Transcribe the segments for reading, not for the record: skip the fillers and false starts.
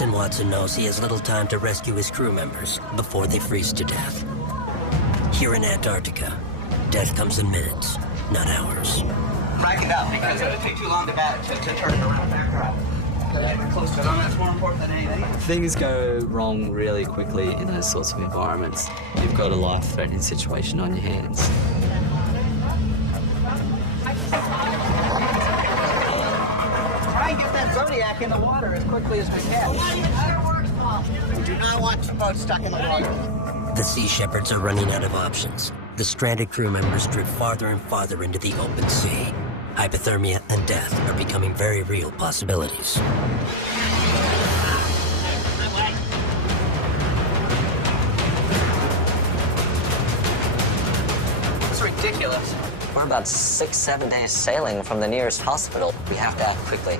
Captain Watson knows he has little time to rescue his crew members before they freeze to death. Here in Antarctica, death comes in minutes, not hours. Rack it up, because it would take too long to turn it around back around. Close to them, that's more important than anything. Things go wrong really quickly in those sorts of environments. You've got a life-threatening situation on your hands. Try and get that Zodiac in the water as quickly as we can. We do not want two boats stuck in the water. The Sea Shepherds are running out of options. The stranded crew members drift farther and farther into the open sea. Hypothermia and death are becoming very real possibilities. It's ridiculous. We're about 6-7 days sailing from the nearest hospital. We have to act quickly.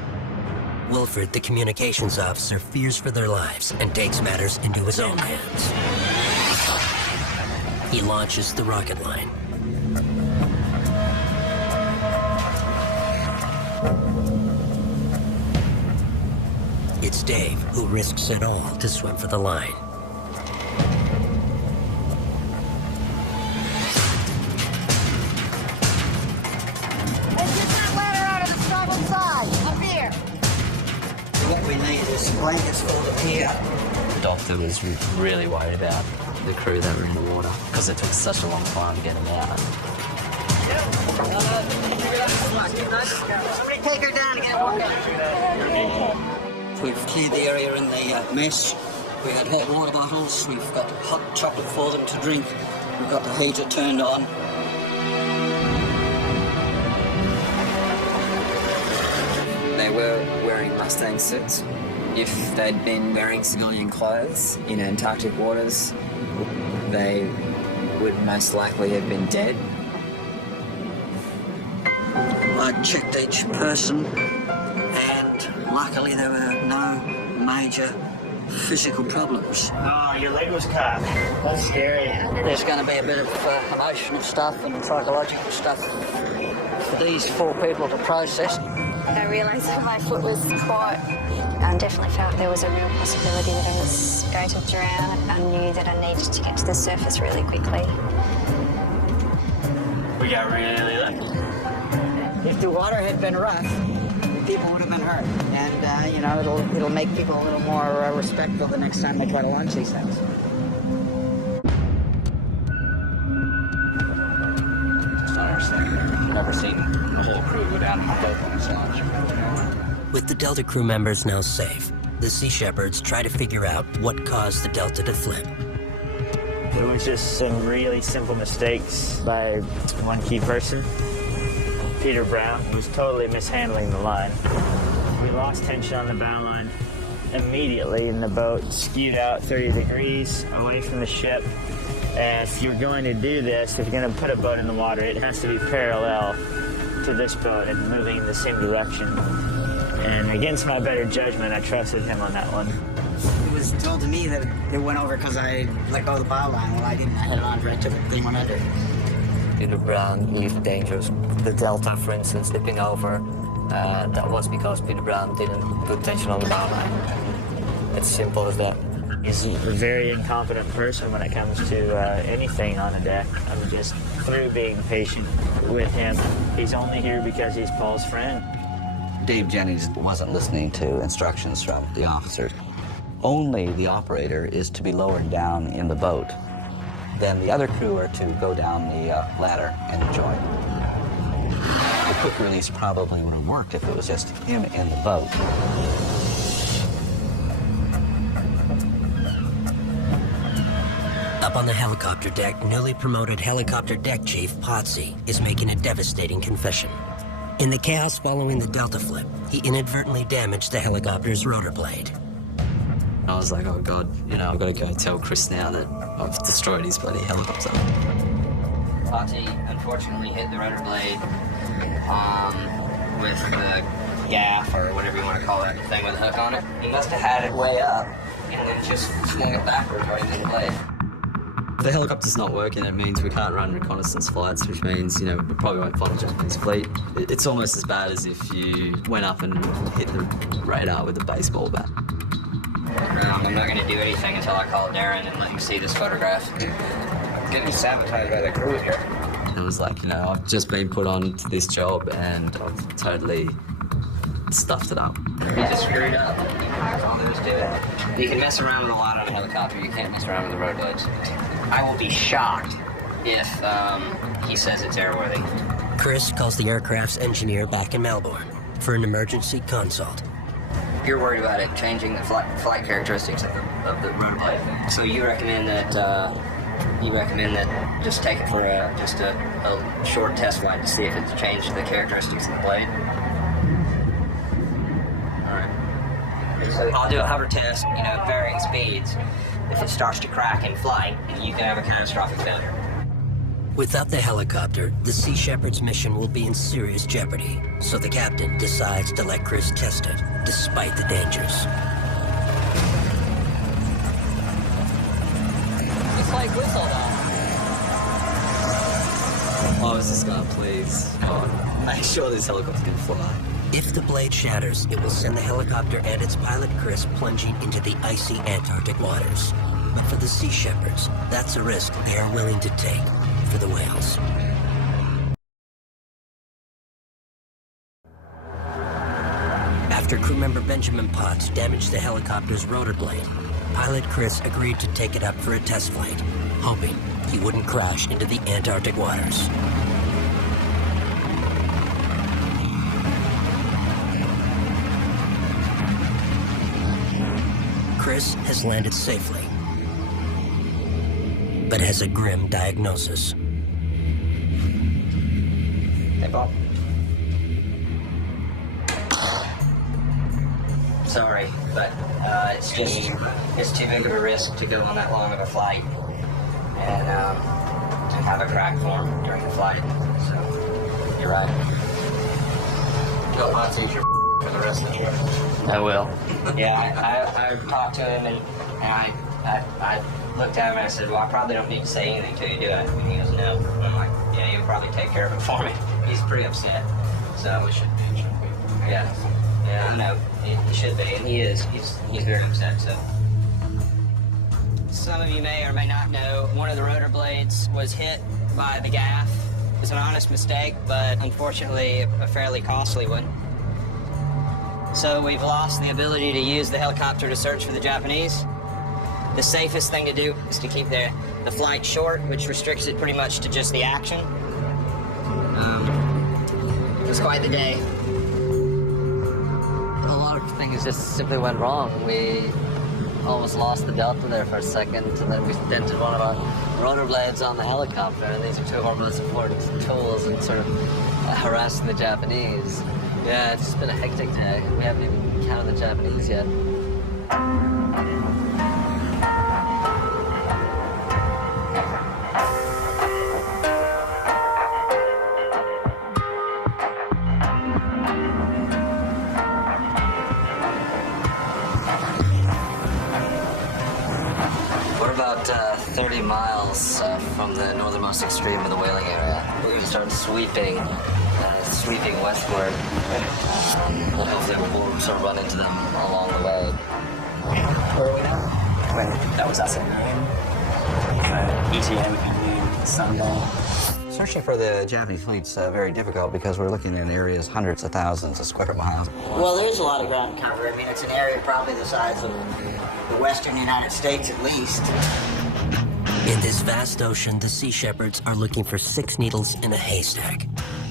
Wilfred, the communications officer, fears for their lives and takes matters into his own hands. He launches the rocket line. It's Dave who risks it all to swim for the line. What we need is blankets full of here. The doctor was really worried about the crew that were in the water because it took such a long time to get them out. Somebody take her down and get one. We've cleared the area in the mess. We had hot water bottles. We've got hot chocolate for them to drink. We've got the heater turned on. They were wearing Mustang suits. If they'd been wearing civilian clothes in Antarctic waters, they would most likely have been dead. I checked each person, and luckily there were no major physical problems. Oh, your leg was cut. That's scary. There's going to be a bit of emotional stuff and psychological stuff for these four people to process. I realised that my foot was caught. I definitely felt there was a real possibility that I was going to drown. I knew that I needed to get to the surface really quickly. We got really lucky. If the water had been rough, people would have been hurt. And, you know, it'll make people a little more respectful the next time they try to launch these things. Just don't understand. I've never seen a whole crew go down and boat on this launch. With the Delta crew members now safe, the Sea Shepherds try to figure out what caused the Delta to flip. It was just some really simple mistakes by one key person. Peter Brown was totally mishandling the line. We lost tension on the bow line immediately, and the boat skewed out 30 degrees away from the ship. And if you're going to do this, if you're going to put a boat in the water, it has to be parallel to this boat and moving in the same direction. And against my better judgment, I trusted him on that one. It was told to me that it went over because I let go of the bow line. Well, I didn't. I had it on, but I took it and went under. Peter Brown used dangerous. The Delta, for instance, slipping over, that was because Peter Brown didn't put tension on the bow line. It's simple as that. He's a very incompetent person when it comes to anything on the deck. I'm just through being patient with him. He's only here because he's Paul's friend. Dave Jennings wasn't listening to instructions from the officers. Only the operator is to be lowered down in the boat. Then the other crew are to go down the ladder and join. The quick release probably would have worked if it was just him in the boat. Up on the helicopter deck, newly promoted helicopter deck chief Potsy is making a devastating confession. In the chaos following the Delta flip, he inadvertently damaged the helicopter's rotor blade. I was like, oh God, you know, I've got to go tell Chris now that I've destroyed his bloody helicopter. Potsy unfortunately hit the rudder blade with the gaff, or whatever you want to call that thing with a hook on it. He must have had it way up and then just swung it backwards right into the blade. If the helicopter's not working, it means we can't run reconnaissance flights, which means, you know, we probably won't find the Japanese fleet. It's almost as bad as if you went up and hit the radar with a baseball bat. I'm not going to do anything until I call Darren and let you see this photograph. I'm getting sabotaged by the crew here. It was like, I've just been put on to this job and I've totally stuffed it up. You just screwed up. That's all there is to it. You can mess around with a lot on a helicopter. You can't mess around with the road blades. I will be shocked if he says it's airworthy. Chris calls the aircraft's engineer back in Melbourne for an emergency consult. You're worried about it changing the flight characteristics of the rotor blade. So you recommend that just take it for a short test flight to see if it's changed the characteristics of the blade. All right. So I'll do a hover test, at varying speeds. If it starts to crack in flight, you can have a catastrophic failure. Without the helicopter, the Sea Shepherd's mission will be in serious jeopardy, so the captain decides to let Chris test it, despite the dangers. It's like whistle though. I was just going, please, make sure this helicopter can fly. If the blade shatters, it will send the helicopter and its pilot Chris plunging into the icy Antarctic waters. But for the Sea Shepherds, that's a risk they are willing to take for the whales. After crew member Benjamin Potts damaged the helicopter's rotor blade, pilot Chris agreed to take it up for a test flight, hoping he wouldn't crash into the Antarctic waters. Chris has landed safely, but has a grim diagnosis. Hey, Bob. Sorry, but it's too big of a risk to go on that long of a flight and to have a crack form during the flight. So you're right. Go Potts, eat your for the rest of the year. I will. Yeah, I talked to him and I looked at him and I said, well, I probably don't need to say anything till you do it. And he goes, no. And I'm like, yeah, you'll probably take care of it for me. He's pretty upset. So we should be. Yeah. Yeah, I know. He should be, and he is. He's very upset, so. Some of you may or may not know, one of the rotor blades was hit by the gaff. It was an honest mistake, but unfortunately a fairly costly one. So we've lost the ability to use the helicopter to search for the Japanese. The safest thing to do is to keep the flight short, which restricts it pretty much to just the action. It was quite the day. A lot of things just simply went wrong. We almost lost the delta there for a second, and then we dented one of our rotor blades on the helicopter, and these are two of our most important tools in sort of harassing the Japanese. Yeah, it's just been a hectic day. We haven't even counted the Japanese yet. We're about 30 miles from the northernmost extreme of the whaling area. We're going to start sweeping westward. Hopefully we'll sort of run into them along the way. Where are we now? That was us at noon. ETA we can do Sunday. Searching for the Japanese fleet's very difficult because we're looking in areas hundreds of thousands of square miles. Well, there's a lot of ground to cover. I mean, it's an area probably the size of the western United States at least. In this vast ocean, the Sea Shepherds are looking for 6 needles in a haystack.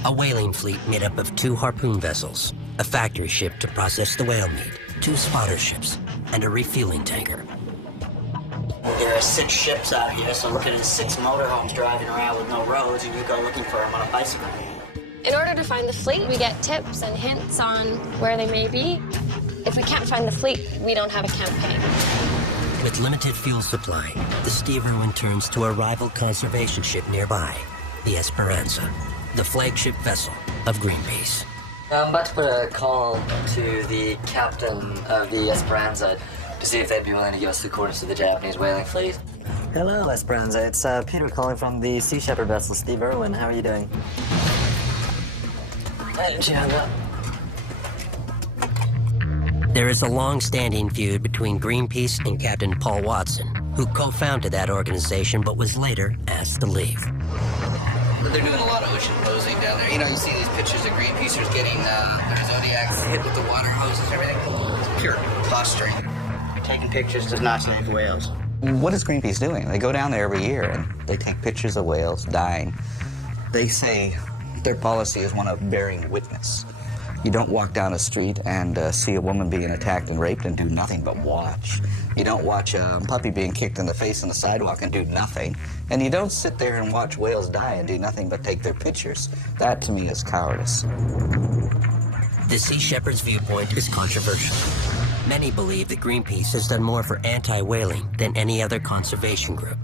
A whaling fleet made up of 2 harpoon vessels, a factory ship to process the whale meat, 2 spotter ships, and a refueling tanker. There are 6 ships out here, so looking at 6 motorhomes driving around with no roads, and you go looking for them on a bicycle. In order to find the fleet, we get tips and hints on where they may be. If we can't find the fleet, we don't have a campaign. With limited fuel supply, the Steve Irwin turns to a rival conservation ship nearby, the Esperanza, the flagship vessel of Greenpeace. I'm about to put a call to the captain of the Esperanza to see if they'd be willing to give us the coordinates to the Japanese whaling fleet. Hello, Esperanza. It's Peter calling from the Sea Shepherd vessel, Steve Irwin. How are you doing? Hey, Gianna. There is a long-standing feud between Greenpeace and Captain Paul Watson, who co-founded that organization but was later asked to leave. They're doing a lot of ocean posing down there. You know, you see these pictures of Greenpeacers getting their Zodiacs hit with the water hoses and everything. It's pure posturing. Taking pictures does not save whales. What is Greenpeace doing? They go down there every year and they take pictures of whales dying. They say their policy is one of bearing witness. You don't walk down a street and see a woman being attacked and raped and do nothing but watch. You don't watch a puppy being kicked in the face on the sidewalk and do nothing. And you don't sit there and watch whales die and do nothing but take their pictures. That, to me, is cowardice. The Sea Shepherd's viewpoint is controversial. Many believe that Greenpeace has done more for anti-whaling than any other conservation group.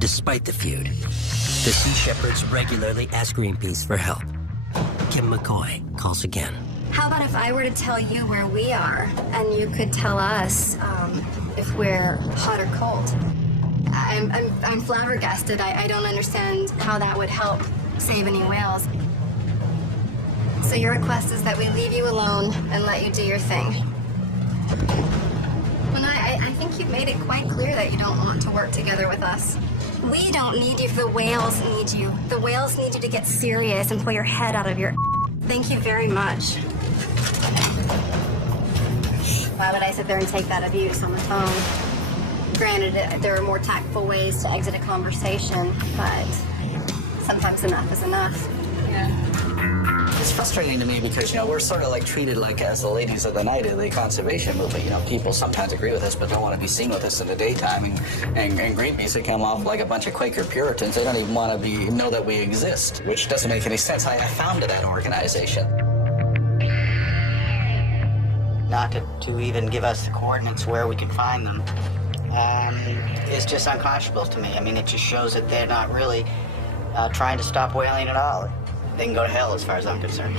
Despite the feud, the Sea Shepherds regularly ask Greenpeace for help. Kim McCoy calls again. How about if I were to tell you where we are, and you could tell us if we're hot or cold? I'm flabbergasted. I don't understand how that would help save any whales. So your request is that we leave you alone and let you do your thing. Well, I think you've made it quite clear that you don't want to work together with us. We don't need you, the whales need you. The whales need you to get serious and pull your head out of your... Thank you very much. Why would I sit there and take that abuse on the phone? Granted, there are more tactful ways to exit a conversation, but sometimes enough is enough. It's frustrating to me because, you know, we're sort of like treated like as the ladies of the night of the conservation movement. You know, people sometimes agree with us but don't want to be seen with us in the daytime. And Greenpeace, they come off like a bunch of Quaker Puritans. They don't even want to know that we exist, which doesn't make any sense. I founded that organization. Not to even give us the coordinates where we can find them is just unconscionable to me. I mean, it just shows that they're not really trying to stop whaling at all. They can go to hell as far as I'm concerned.